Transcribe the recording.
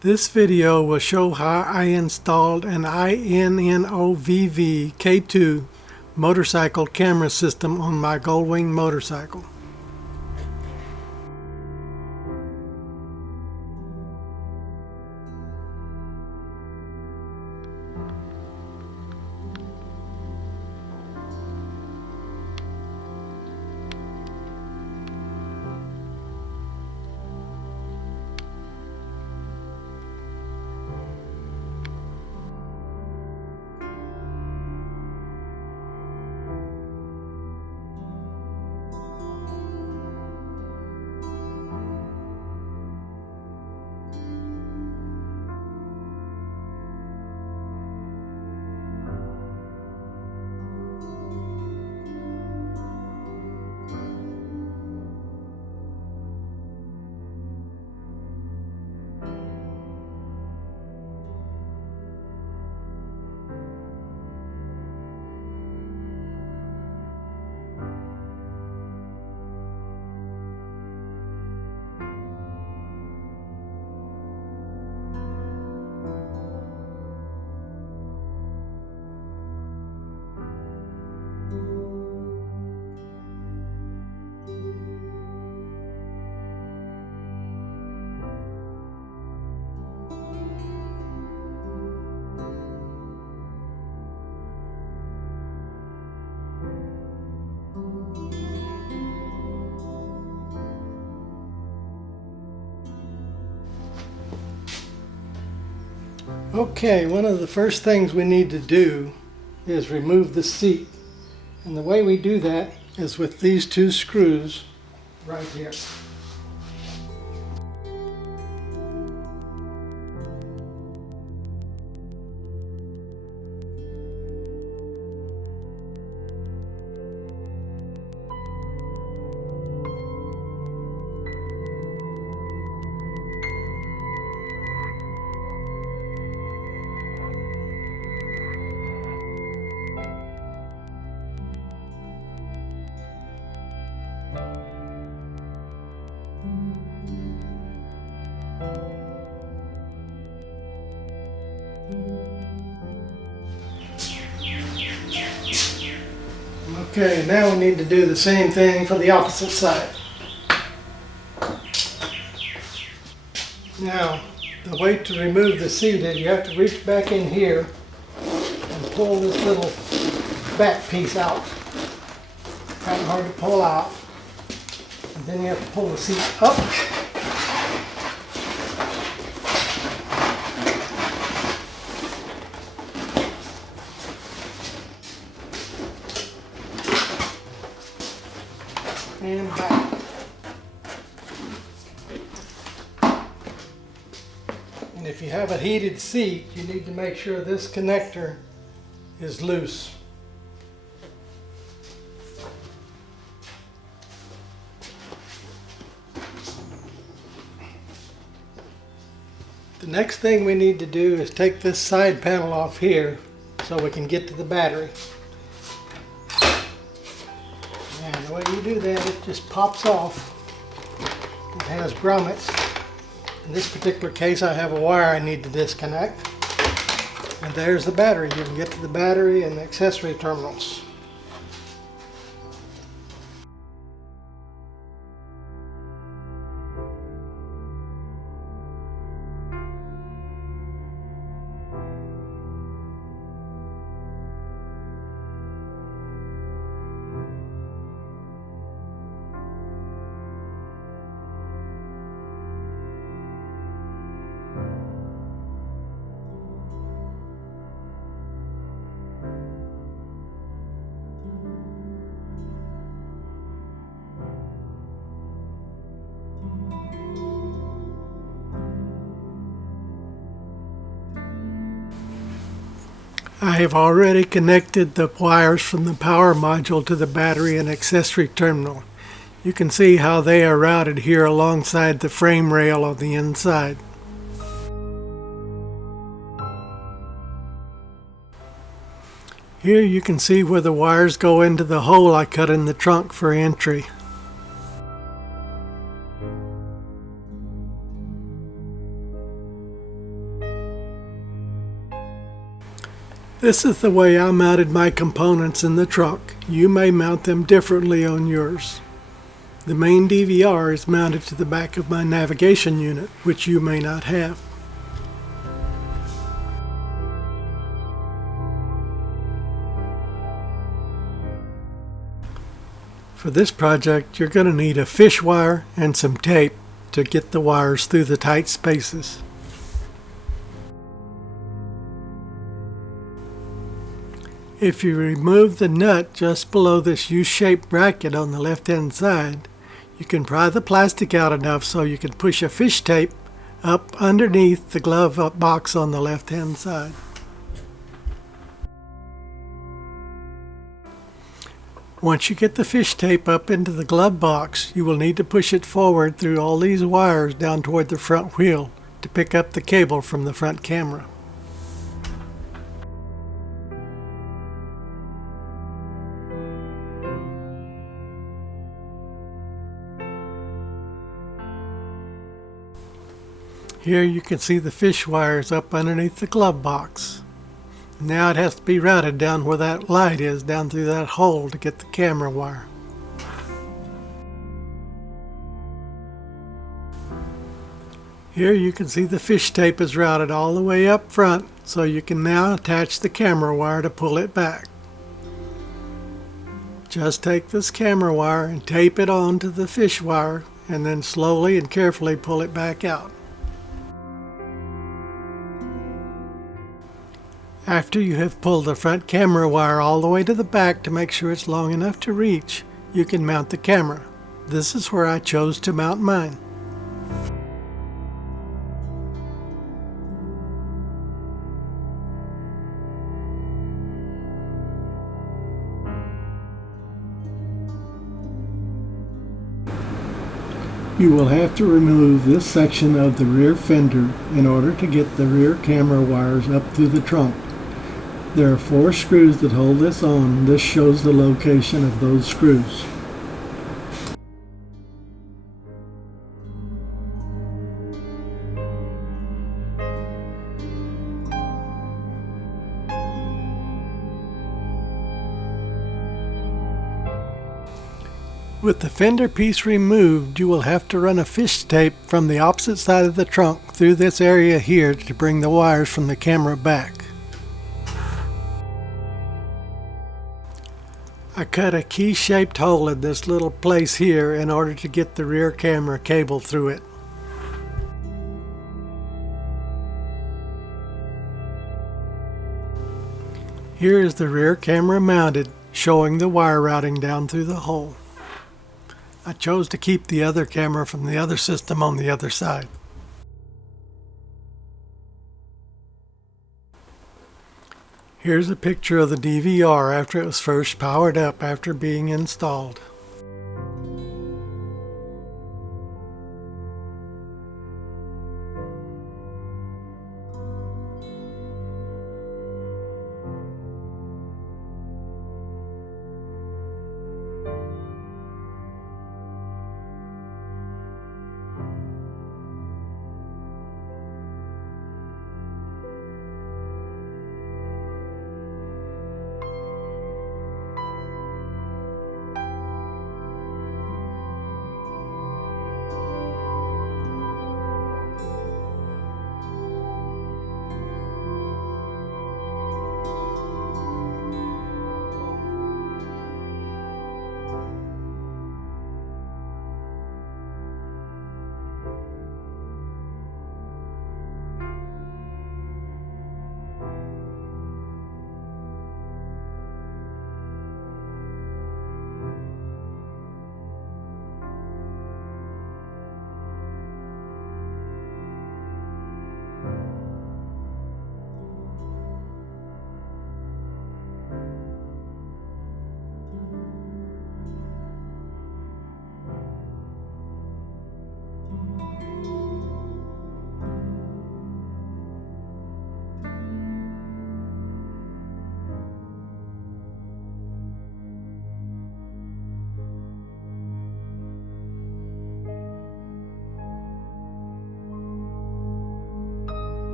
This video will show how I installed an INNOVV K2 motorcycle camera system on my Goldwing motorcycle. Okay, one of the first things we need to do is remove the seat. And the way we do that is with these two screws right here. Okay, now we need to do the same thing for the opposite side. Now, the way to remove the seat is you have to reach back in here and pull this little back piece out. Kind of hard to pull out. And then you have to pull the seat up. And back. And if you have a heated seat, you need to make sure this connector is loose. The next thing we need to do is take this side panel off here so we can get to the battery. And the way you do that, it just pops off. It has grommets. In this particular case, I have a wire I need to disconnect. And there's the battery. You can get to the battery and the accessory terminals. I have already connected the wires from the power module to the battery and accessory terminal. You can see how they are routed here alongside the frame rail on the inside. Here you can see where the wires go into the hole I cut in the trunk for entry. This is the way I mounted my components in the truck. You may mount them differently on yours. The main DVR is mounted to the back of my navigation unit, which you may not have. For this project, you're going to need a fish wire and some tape to get the wires through the tight spaces. If you remove the nut just below this U-shaped bracket on the left-hand side, you can pry the plastic out enough so you can push a fish tape up underneath the glove box on the left-hand side. Once you get the fish tape up into the glove box, you will need to push it forward through all these wires down toward the front wheel to pick up the cable from the front camera. Here you can see the fish wires up underneath the glove box. Now it has to be routed down where that light is, down through that hole to get the camera wire. Here you can see the fish tape is routed all the way up front, so you can now attach the camera wire to pull it back. Just take this camera wire and tape it onto the fish wire, and then slowly and carefully pull it back out. After you have pulled the front camera wire all the way to the back to make sure it's long enough to reach, you can mount the camera. This is where I chose to mount mine. You will have to remove this section of the rear fender in order to get the rear camera wires up through the trunk. There are 4 screws that hold this on. This shows the location of those screws. With the fender piece removed, you will have to run a fish tape from the opposite side of the trunk through this area here to bring the wires from the camera back. I cut a key-shaped hole in this little place here in order to get the rear camera cable through it. Here is the rear camera mounted, showing the wire routing down through the hole. I chose to keep the other camera from the other system on the other side. Here's a picture of the DVR after it was first powered up after being installed.